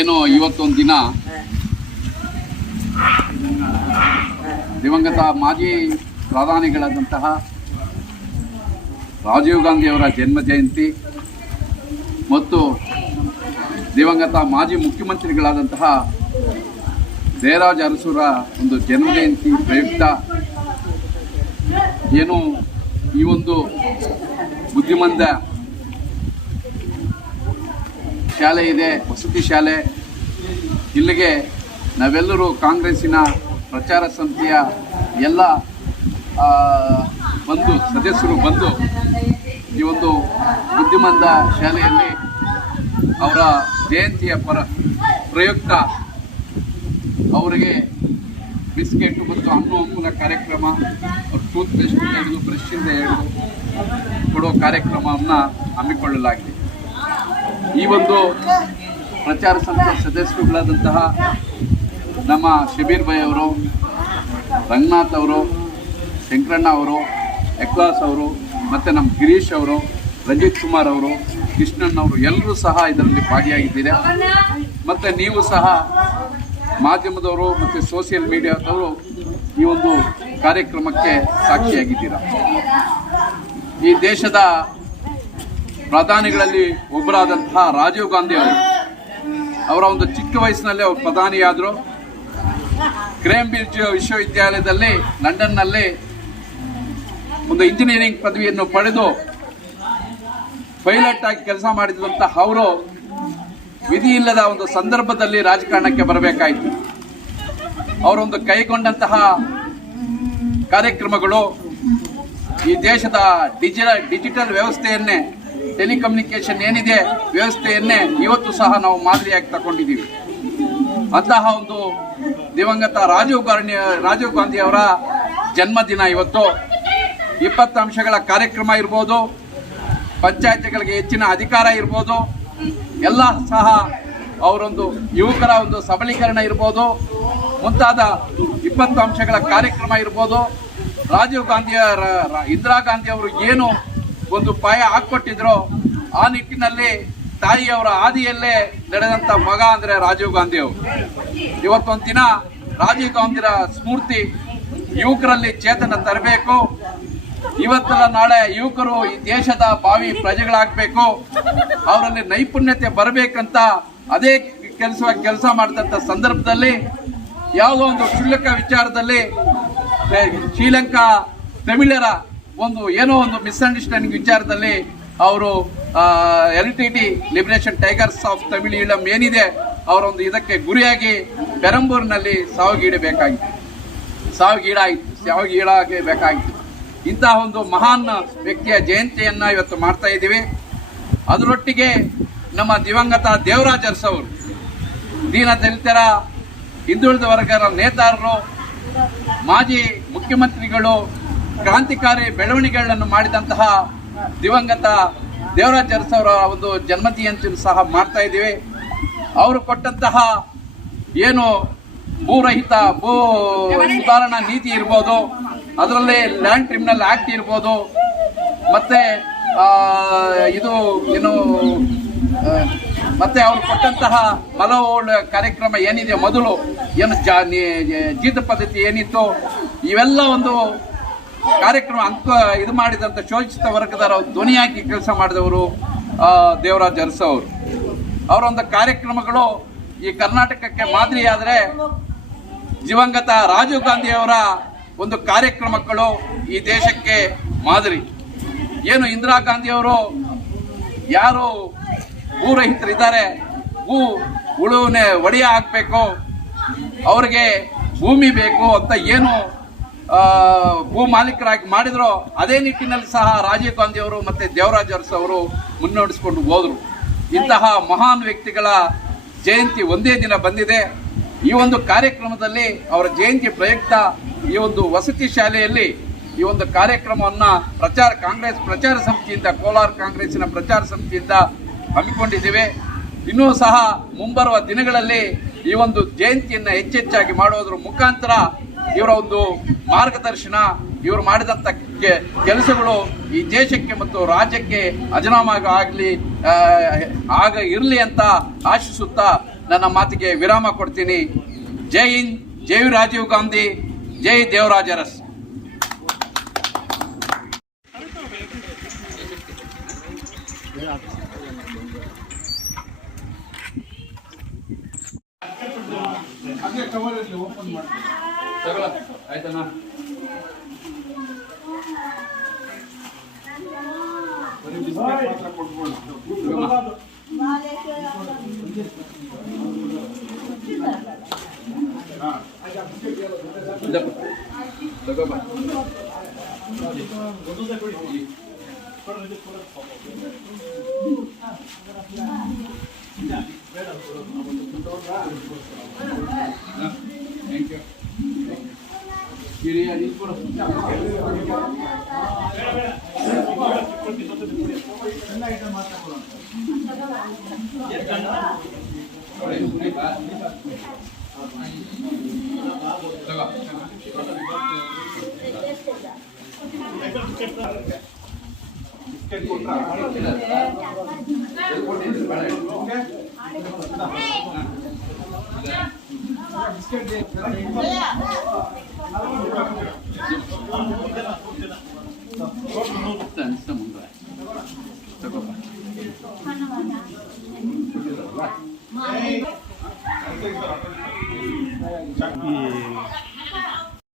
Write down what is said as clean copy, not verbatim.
ಏನೋ ಇವತ್ತೊಂದು ದಿನ ದಿವಂಗತ ಮಾಜಿ ಪ್ರಧಾನಿಗಳಾದಂತಹ ರಾಜೀವ್ ಗಾಂಧಿಯವರ ಜನ್ಮ ಜಯಂತಿ ಮತ್ತು ದಿವಂಗತ ಮಾಜಿ ಮುಖ್ಯಮಂತ್ರಿಗಳಾದಂತಹ ಜಯರಾಜ್ ಅರಸುರ ಒಂದು ಜನ್ಮ ಜಯಂತಿ ಪ್ರಯುಕ್ತ ಏನು ಈ ಒಂದು ಬುದ್ಧಿಮಂದ ಶಾಲೆ ಇದೆ, ವಸತಿ ಶಾಲೆ. ಇಲ್ಲಿಗೆ ನಾವೆಲ್ಲರೂ ಕಾಂಗ್ರೆಸ್ಸಿನ ಪ್ರಚಾರ ಸಮಿತಿಯ ಎಲ್ಲ ಸದಸ್ಯರು ಬಂದು ಈ ಒಂದು ಬುದ್ಧಿಮಂದ ಶಾಲೆಯಲ್ಲಿ ಅವರ ಜಯಂತಿಯ ಪ್ರಯುಕ್ತ ಅವರಿಗೆ ಬಿಸ್ಕೆಟ್ ಮತ್ತು ಹಣ್ಣು ಹಂಪಲ ಕಾರ್ಯಕ್ರಮ, ಟೂತ್ ಪೇಸ್ಟ್ ಹಿಡಿದು ಬ್ರಷ್ಷಿಂದ ಹಿಡಿದು ಕೊಡುವ ಕಾರ್ಯಕ್ರಮವನ್ನು ಹಮ್ಮಿಕೊಳ್ಳಲಾಗಿದೆ. ಈ ಒಂದು ಪ್ರಚಾರ ಸಮಿತಿಯ ಸದಸ್ಯರುಗಳಾದಂತಹ ನಮ್ಮ ಶಬೀರ್ ಭಾಯ್ ಅವರು, ರಂಗನಾಥ್ ಅವರು, ಶಂಕರಣ್ಣ ಅವರು, ಎಕ್ಲಾಸ್ ಅವರು, ಮತ್ತು ನಮ್ಮ ಗಿರೀಶ್ ಅವರು, ರಂಜಿತ್ ಕುಮಾರ್ ಅವರು, ಕೃಷ್ಣನ್ ಅವರು ಎಲ್ಲರೂ ಸಹ ಇದರಲ್ಲಿ ಭಾಗಿಯಾಗಿದ್ದೀರಾ. ಮತ್ತು ನೀವು ಸಹ ಮಾಧ್ಯಮದವರು ಮತ್ತು ಸೋಷಿಯಲ್ ಮೀಡಿಯಾದವರು ಈ ಒಂದು ಕಾರ್ಯಕ್ರಮಕ್ಕೆ ಸಾಕ್ಷಿಯಾಗಿದ್ದೀರಾ. ಈ ದೇಶದ ಪ್ರಧಾನಿಗಳಲ್ಲಿ ಒಬ್ಬರಾದಂತಹ ರಾಜೀವ್ ಗಾಂಧಿ ಅವರು ಅವರ ಒಂದು ಚಿಕ್ಕ ವಯಸ್ಸಿನಲ್ಲೇ ಅವರು ಪ್ರಧಾನಿಯಾದರು. ಕೇಂಬ್ರಿಡ್ಜ್ ವಿಶ್ವವಿದ್ಯಾಲಯದಲ್ಲಿ ಲಂಡನ್ನಲ್ಲಿ ಒಂದು ಇಂಜಿನಿಯರಿಂಗ್ ಪದವಿಯನ್ನು ಪಡೆದು ಪೈಲಟ್ ಆಗಿ ಕೆಲಸ ಮಾಡಿದಂತಹ ಅವರು ವಿಧಿ ಇಲ್ಲದ ಒಂದು ಸಂದರ್ಭದಲ್ಲಿ ರಾಜಕಾರಣಕ್ಕೆ ಬರಬೇಕಾಯಿತು. ಅವರೊಂದು ಕೈಗೊಂಡಂತಹ ಕಾರ್ಯಕ್ರಮಗಳು ಈ ದೇಶದ ಡಿಜಿಟಲ್ ವ್ಯವಸ್ಥೆಯನ್ನೇ, ಟೆಲಿಕಮ್ಯುನಿಕೇಶನ್ ಏನಿದೆ ವ್ಯವಸ್ಥೆಯನ್ನೇ ಇವತ್ತು ಸಹ ನಾವು ಮಾದರಿಯಾಗಿ ತಗೊಂಡಿದ್ದೀವಿ. ಅಂತಹ ಒಂದು ದಿವಂಗತ ರಾಜೀವ್ ಗಾಂಧಿ ಅವರ ಜನ್ಮದಿನ ಇವತ್ತು. 20 ಅಂಶಗಳ ಕಾರ್ಯಕ್ರಮ ಇರ್ಬೋದು, ಪಂಚಾಯತ್ಗಳಿಗೆ ಹೆಚ್ಚಿನ ಅಧಿಕಾರ ಇರ್ಬೋದು, ಎಲ್ಲ ಸಹ ಅವರೊಂದು ಯುವಕರ ಒಂದು ಸಬಲೀಕರಣ ಇರ್ಬೋದು, ಮುಂತಾದ 20 ಅಂಶಗಳ ಕಾರ್ಯಕ್ರಮ ಇರ್ಬೋದು. ರಾಜೀವ್ ಗಾಂಧಿಯವರ ಇಂದಿರಾ ಗಾಂಧಿ ಅವರು ಏನು ಒಂದು ಪಾಯ ಹಾಕ್ಕೊಟ್ಟಿದ್ರು ಆ ನಿಟ್ಟಿನಲ್ಲಿ ತಾಯಿಯವರ ಹಾದಿಯಲ್ಲೇ ನಡೆದಂಥ ಮಗ ಅಂದರೆ ರಾಜೀವ್ ಗಾಂಧಿ ಅವರು. ಇವತ್ತೊಂದು ದಿನ ರಾಜೀವ್ ಗಾಂಧಿರ ಸ್ಫೂರ್ತಿ ಯುವಕರಲ್ಲಿ ಚೇತನ ತರಬೇಕು. ಇವತ್ತಲ್ಲ ನಾಳೆ ಯುವಕರು ಈ ದೇಶದ ಭಾವಿ ಪ್ರಜೆಗಳಾಗಬೇಕು, ಅವರಲ್ಲಿ ನೈಪುಣ್ಯತೆ ಬರಬೇಕಂತ ಅದೇ ಕೆಲಸ ಮಾಡಿದಂಥ ಸಂದರ್ಭದಲ್ಲಿ ಯಾವುದೋ ಒಂದು ಕ್ಷುಲ್ಲಕ ವಿಚಾರದಲ್ಲಿ ಶ್ರೀಲಂಕಾ ತಮಿಳರ ಏನೋ ಒಂದು ಮಿಸ್ಅಂಡರ್ಸ್ಟ್ಯಾಂಡಿಂಗ್ ವಿಚಾರದಲ್ಲಿ ಅವರು LTT ಲಿಬರೇಷನ್ ಟೈಗರ್ಸ್ ಆಫ್ ತಮಿಳೀಳಂ ಏನಿದೆ ಅವರೊಂದು ಇದಕ್ಕೆ ಗುರಿಯಾಗಿ ಪೆರಂಬೂರಿನಲ್ಲಿ ಸಾವಿಗೀಡಾಗಬೇಕಾಗಿತ್ತು. ಇಂತಹ ಒಂದು ಮಹಾನ್ ವ್ಯಕ್ತಿಯ ಜಯಂತಿಯನ್ನು ಇವತ್ತು ಮಾಡ್ತಾ ಇದ್ದೀವಿ. ಅದರೊಟ್ಟಿಗೆ ನಮ್ಮ ದಿವಂಗತ ದೇವರಾಜ್ ಅರಸು ಅವರು ದೀನದಲಿತರ ಹಿಂದುಳಿದ ವರ್ಗದ ನೇತಾರರು, ಮಾಜಿ ಮುಖ್ಯಮಂತ್ರಿಗಳು, ಕ್ರಾಂತಿಕಾರಿ ಬೆಳವಣಿಗೆಗಳನ್ನು ಮಾಡಿದಂತಹ ದಿವಂಗತ ದೇವರಾಜ್ ಅರಸು ಅವರ ಒಂದು ಜನ್ಮ ಜಯಂತಿಯನ್ನು ಸಹ ಮಾಡ್ತಾ ಇದ್ದೀವಿ. ಅವರು ಕೊಟ್ಟಂತಹ ಏನು ಭೂ ಸುಧಾರಣಾ ನೀತಿ ಇರ್ಬೋದು, ಅದರಲ್ಲಿ ಲ್ಯಾಂಡ್ ಟ್ರಿಬ್ಯುನಲ್ ಆಕ್ಟ್ ಇರ್ಬೋದು, ಮತ್ತೆ ಮತ್ತೆ ಅವರು ಕೊಟ್ಟಂತಹ ಮಲೋಡ್ ಕಾರ್ಯಕ್ರಮ ಏನಿದೆ, ಮೊದಲು ಏನು ಜೀತ ಪದ್ಧತಿ ಏನಿತ್ತು, ಇವೆಲ್ಲ ಒಂದು ಕಾರ್ಯಕ್ರಮ ಇದು ಮಾಡಿದಂಥ ಶೋಷಿತ ವರ್ಗದವರ ಧ್ವನಿಯಾಗಿ ಕೆಲಸ ಮಾಡಿದವರು ದೇವರಾಜ್ ಅರಸು ಅವರು. ಅವರೊಂದು ಕಾರ್ಯಕ್ರಮಗಳು ಈ ಕರ್ನಾಟಕಕ್ಕೆ ಮಾದರಿಯಾದರೆ ದಿವಂಗತ ರಾಜೀವ್ ಗಾಂಧಿಯವರ ಒಂದು ಕಾರ್ಯಕ್ರಮಗಳು ಈ ದೇಶಕ್ಕೆ ಮಾದರಿ. ಏನು ಇಂದಿರಾ ಗಾಂಧಿಯವರು ಯಾರು ಭೂರಹಿತರಿದ್ದಾರೆ, ಉಳುವನೆ ಒಡೆಯ ಹಾಕಬೇಕು, ಅವರಿಗೆ ಭೂಮಿ ಬೇಕು ಅಂತ ಏನು ಭೂ ಮಾಲೀಕರಾಗಿ ಮಾಡಿದ್ರು, ಅದೇ ನಿಟ್ಟಿನಲ್ಲಿ ಸಹ ರಾಜೀವ್ ಗಾಂಧಿಯವರು ಮತ್ತು ದೇವರಾಜ್ ಅರಸು ಅವರು ಮುನ್ನಡೆಸಿಕೊಂಡು ಹೋದರು. ಇಂತಹ ಮಹಾನ್ ವ್ಯಕ್ತಿಗಳ ಜಯಂತಿ ಒಂದೇ ದಿನ ಬಂದಿದೆ. ಈ ಒಂದು ಕಾರ್ಯಕ್ರಮದಲ್ಲಿ ಅವರ ಜಯಂತಿ ಪ್ರಯುಕ್ತ ಈ ಒಂದು ವಸತಿ ಶಾಲೆಯಲ್ಲಿ ಈ ಒಂದು ಕಾರ್ಯಕ್ರಮವನ್ನು ಕಾಂಗ್ರೆಸ್ ಪ್ರಚಾರ ಸಮಿತಿಯಿಂದ, ಕೋಲಾರ ಕಾಂಗ್ರೆಸ್ಸಿನ ಪ್ರಚಾರ ಸಮಿತಿಯಿಂದ ಹಮ್ಮಿಕೊಂಡಿದ್ದೇವೆ. ಇನ್ನೂ ಸಹ ಮುಂಬರುವ ದಿನಗಳಲ್ಲಿ ಈ ಒಂದು ಜಯಂತಿಯನ್ನು ಹೆಚ್ಚೆಚ್ಚಾಗಿ ಮಾಡುವುದರ ಮುಖಾಂತರ ಇವರ ಒಂದು ಮಾರ್ಗದರ್ಶನ, ಇವರು ಮಾಡಿದಂಥ ಕೆಲಸಗಳು ಈ ದೇಶಕ್ಕೆ ಮತ್ತು ರಾಜ್ಯಕ್ಕೆ ಅಜರಾಮರವಾಗಿ ಇರಲಿ ಅಂತ ಆಶಿಸುತ್ತಾ ನನ್ನ ಮಾತಿಗೆ ವಿರಾಮ ಕೊಡ್ತೀನಿ. ಜೈ ಹಿಂದ್, ಜೈ ರಾಜೀವ್ ಗಾಂಧಿ, ಜೈ ದೇವರಾಜ ಅರಸ್. ಆಯ್ತಣ್ಣ. ಈ